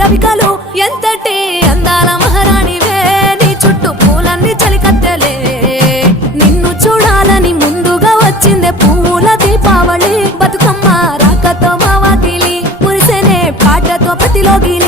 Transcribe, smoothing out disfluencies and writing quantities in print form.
రవికలు ఎంతటి అందాల మహారాణివే నీ చుట్టూ పూలన్నీ చలికత్తెలే నిన్ను చూడాలని ముందుగా వచ్చిందే పూల దీపావళి బతుకమ్మ రాకతో మా వాకిలి మురిసెనే పాటతో ప్రతిలోగిలి